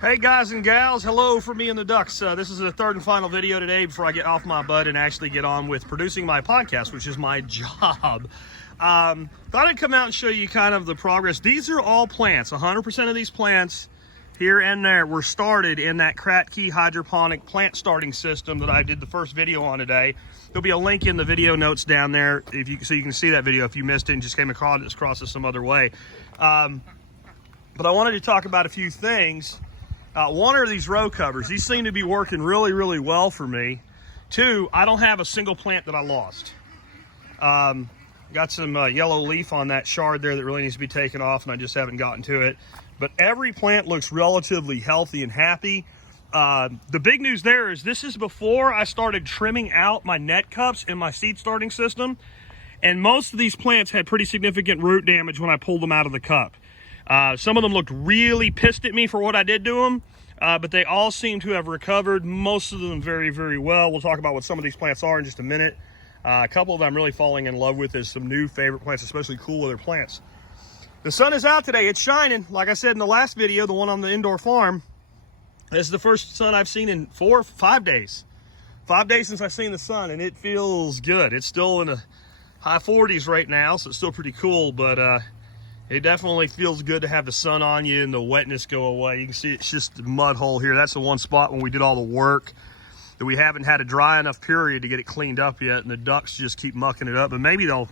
Hey guys and gals, hello from me and the ducks. This is the third and final video today before I get off my butt and actually get on with producing my podcast, which is my job. Thought I'd come out and show you kind of the progress. These are all plants. 100% of these plants here and there were started in that Kratky hydroponic plant starting system that I did the first video on today. There'll be a link in the video notes down there so you can see that video if you missed it and just came across it some other way. But I wanted to talk about a few things. One are these row covers. These seem to be working really, really well for me. Two, I don't have a single plant that I lost. Got some yellow leaf on that shard there that really needs to be taken off, and I just haven't gotten to it. But every plant looks relatively healthy and happy. The big news there is this is before I started trimming out my net cups in my seed starting system. And most of these plants had pretty significant root damage when I pulled them out of the cup. Some of them looked really pissed at me for what I did to them, but they all seem to have recovered, most of them very, very well. We'll talk about what some of these plants are in just a minute. A couple of them I'm really falling in love with is some new favorite plants, especially cool weather plants. The sun is out today, it's shining. Like I said in the last video, the one on the indoor farm, this is the first sun I've seen in 4 or 5 days. 5 days since I've seen the sun, and it feels good. It's still in the high 40s right now, so it's still pretty cool, but it definitely feels good to have the sun on you and the wetness go away. You can see it's just a mud hole here. That's the one spot when we did all the work that we haven't had a dry enough period to get it cleaned up yet, and the ducks just keep mucking it up. But maybe they'll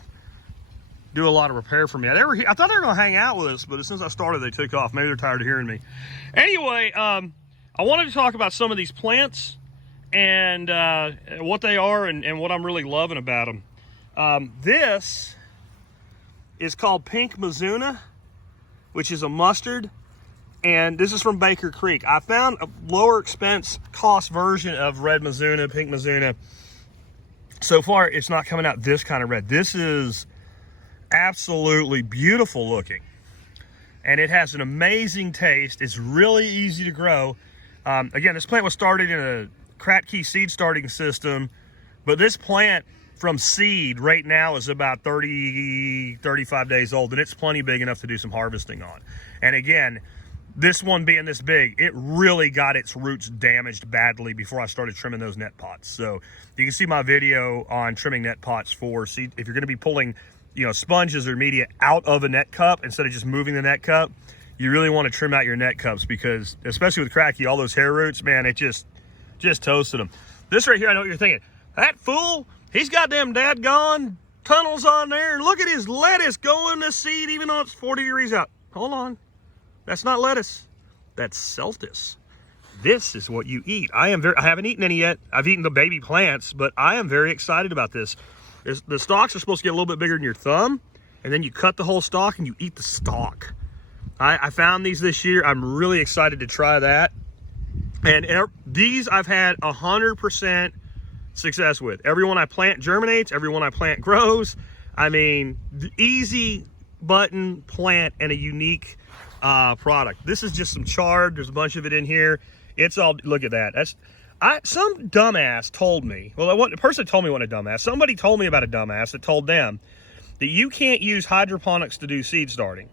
do a lot of repair for me. I thought they were gonna hang out with us, but as soon as I started, they took off. Maybe they're tired of hearing me. Anyway, I wanted to talk about some of these plants and what they are and what I'm really loving about them. This is called Pink Mizuna, which is a mustard, and this is from Baker Creek. I found a lower expense cost version of red Mizuna, Pink Mizuna. So far, it's not coming out this kind of red. This is absolutely beautiful looking, and it has an amazing taste. It's really easy to grow. Again, this plant was started in a Kratky seed starting system, but this plant from seed right now is about 35 days old, and it's plenty big enough to do some harvesting on. And again, this one being this big, it really got its roots damaged badly before I started trimming those net pots. So you can see my video on trimming net pots for seed. If you're going to be pulling, sponges or media out of a net cup instead of just moving the net cup, you really want to trim out your net cups, because especially with Kratky, all those hair roots, man, it just toasted them. This right here, I know what you're thinking. That fool, he's got them dadgone tunnels on there, and look at his lettuce going to seed even though it's 40 degrees out. Hold on. That's not lettuce. That's Celtis. This is what you eat. I haven't eaten any yet. I've eaten the baby plants, but I am very excited about this. The stalks are supposed to get a little bit bigger than your thumb, and then you cut the whole stalk and you eat the stalk. I found these this year. I'm really excited to try that. And these I've had 100% success with. Everyone I plant germinates, everyone I plant grows. I mean, the easy button plant and a unique product. This is just some chard. There's a bunch of it in here. It's all, look at that. Some dumbass told me, the person told me what a dumbass. Somebody told me about a dumbass that told them that you can't use hydroponics to do seed starting,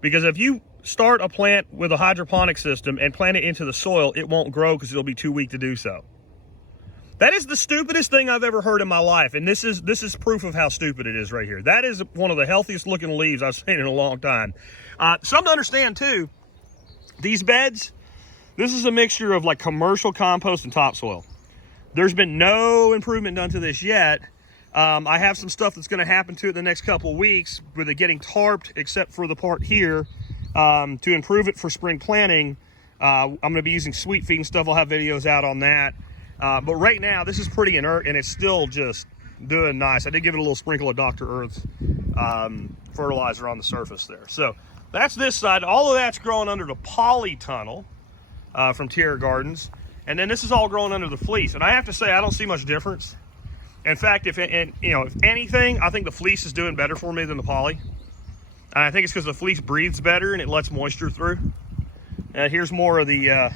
because if you start a plant with a hydroponic system and plant it into the soil, it won't grow because it'll be too weak to do so. That is the stupidest thing I've ever heard in my life, and this is proof of how stupid it is right here. That is one of the healthiest looking leaves I've seen in a long time. Something to understand too, these beds, this is a mixture of like commercial compost and topsoil. There's been no improvement done to this yet. I have some stuff that's going to happen to it in the next couple of weeks with it getting tarped, except for the part here, to improve it for spring planting. I'm going to be using sweet feed and stuff. I'll have videos out on that. But right now, this is pretty inert, and it's still just doing nice. I did give it a little sprinkle of Dr. Earth fertilizer on the surface there. So that's this side. All of that's growing under the polytunnel from Tierra Gardens. And then this is all growing under the fleece. And I have to say, I don't see much difference. In fact, if anything, I think the fleece is doing better for me than the poly. And I think it's because the fleece breathes better and it lets moisture through. Here's more of the,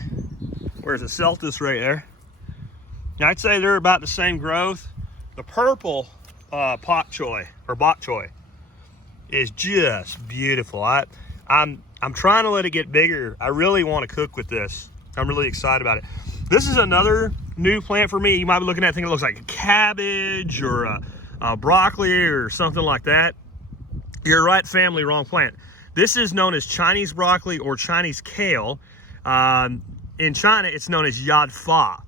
where's the Celtis right there. I'd say they're about the same growth. The purple pak choi or bok choy is just beautiful. I'm trying to let it get bigger. I really want to cook with this. I'm really excited about it. This is another new plant for me. You might be looking at it thinking it looks like a cabbage or a broccoli or something like that. You're right, family, wrong plant. This is known as Chinese broccoli or Chinese kale. In China, it's known as Yad Fa.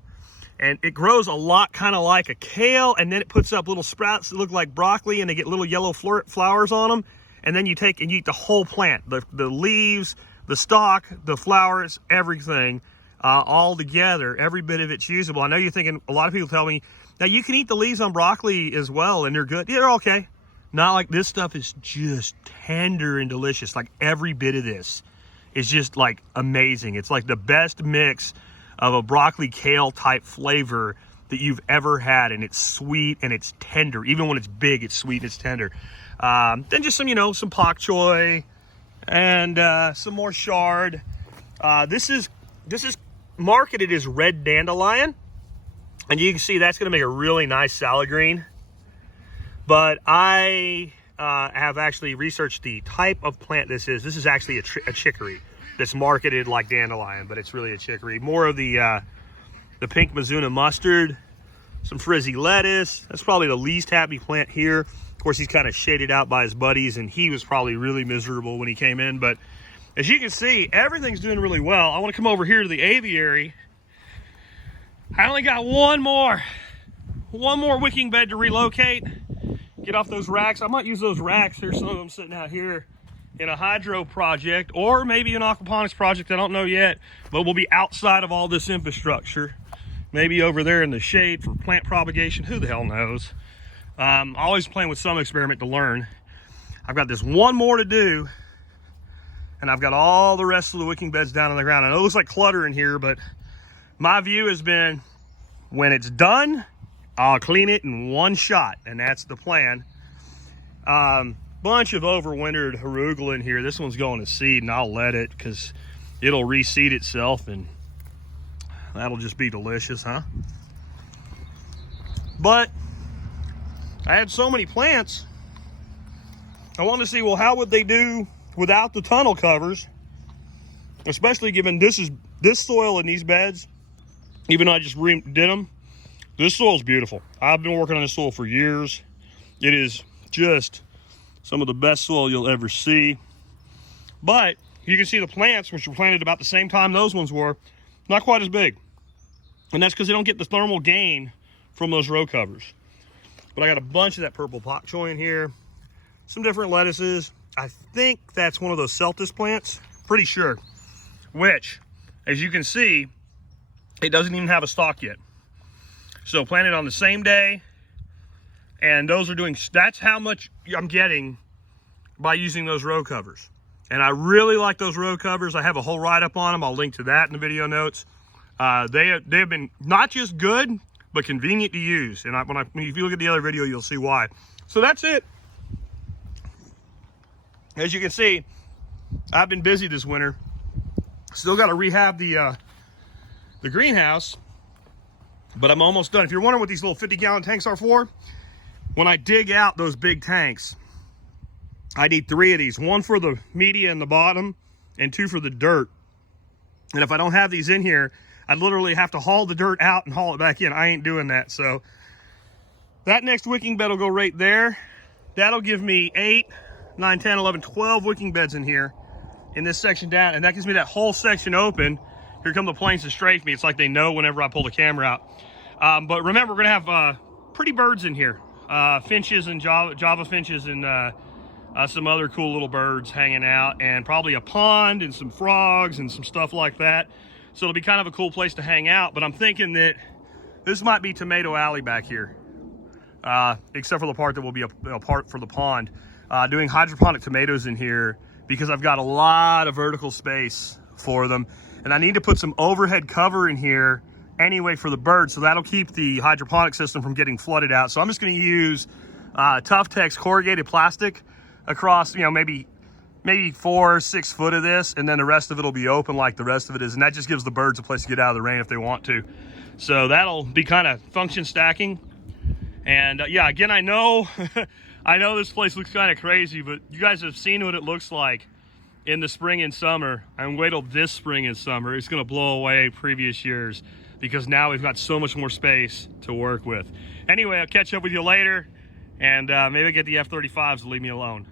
And it grows a lot kind of like a kale, and then it puts up little sprouts that look like broccoli, and they get little yellow flowers on them. And then you take and you eat the whole plant, the leaves, the stalk, the flowers, everything, all together. Every bit of it's usable. I know you're thinking, a lot of people tell me, now you can eat the leaves on broccoli as well, and they're good. Yeah, they're okay. Not like this stuff is just tender and delicious. Like every bit of this is just like amazing. It's like the best mix of a broccoli kale type flavor that you've ever had, and it's sweet and it's tender. Even when it's big, it's sweet and it's tender. Then just some, some pak choy and some more chard. This is marketed as red dandelion, and you can see that's going to make a really nice salad green. But I have actually researched the type of plant this is. This is actually a chicory that's marketed like dandelion, but it's really a chicory. More of the pink Mizuna mustard, some frizzy lettuce. That's probably the least happy plant here. Of course, he's kind of shaded out by his buddies, and he was probably really miserable when he came in. But as you can see, everything's doing really well. I want to come over here to the aviary. I only got one more wicking bed to relocate. Get off those racks. I might use those racks. There's some of them sitting out here in a hydro project or maybe an aquaponics project. I don't know yet, but we'll be outside of all this infrastructure. Maybe over there in the shade for plant propagation. Who the hell knows? Always playing with some experiment to learn. I've got this one more to do, and I've got all the rest of the wicking beds down on the ground. I know it looks like clutter in here, but my view has been when it's done, I'll clean it in one shot, and that's the plan. Bunch of overwintered arugula in here. This one's going to seed, and I'll let it because it'll reseed itself, and that'll just be delicious, huh? But I had so many plants, I wanted to see, well, how would they do without the tunnel covers, especially given this soil in these beds. Even though I just did them, this soil is beautiful. I've been working on this soil for years. It is just some of the best soil you'll ever see. But you can see the plants, which were planted about the same time those ones were, not quite as big. And that's because they don't get the thermal gain from those row covers. But I got a bunch of that purple pak choy in here, some different lettuces. I think that's one of those Celtis plants, pretty sure. Which, as you can see, it doesn't even have a stalk yet. So planted on the same day, and those are doing, that's how much I'm getting by using those row covers. And I really like those row covers. I have a whole write-up on them. I'll link to that in the video notes. They have been not just good, but convenient to use. And if you look at the other video, you'll see why. So that's it. As you can see, I've been busy this winter. Still got to rehab the greenhouse, but I'm almost done. If you're wondering what these little 50-gallon tanks are for, when I dig out those big tanks, I need 3 of these. 1 for the media in the bottom and 2 for the dirt. And if I don't have these in here, I'd literally have to haul the dirt out and haul it back in. I ain't doing that. So that next wicking bed will go right there. That'll give me 8, 9, 10, 11, 12 wicking beds in here in this section down. And that gives me that whole section open. Here come the planes to strafe me. It's like they know whenever I pull the camera out. But remember, we're going to have pretty birds in here. Finches and Java finches and some other cool little birds hanging out. And probably a pond and some frogs and some stuff like that. So it'll be kind of a cool place to hang out. But I'm thinking that this might be Tomato Alley back here. Except for the part that will be a part for the pond. Doing hydroponic tomatoes in here because I've got a lot of vertical space for them. And I need to put some overhead cover in here anyway for the birds, so that'll keep the hydroponic system from getting flooded out. So I'm just going to use Tough-Tex corrugated plastic across, maybe 4 or 6 foot of this, and then the rest of it will be open like the rest of it is, and that just gives the birds a place to get out of the rain if they want to. So that'll be kind of function stacking. And yeah, again, I know I know this place looks kind of crazy, but you guys have seen what it looks like in the spring and summer, and wait till this spring and summer, it's going to blow away previous years, because now we've got so much more space to work with. Anyway, I'll catch up with you later, and maybe get the F-35s to leave me alone.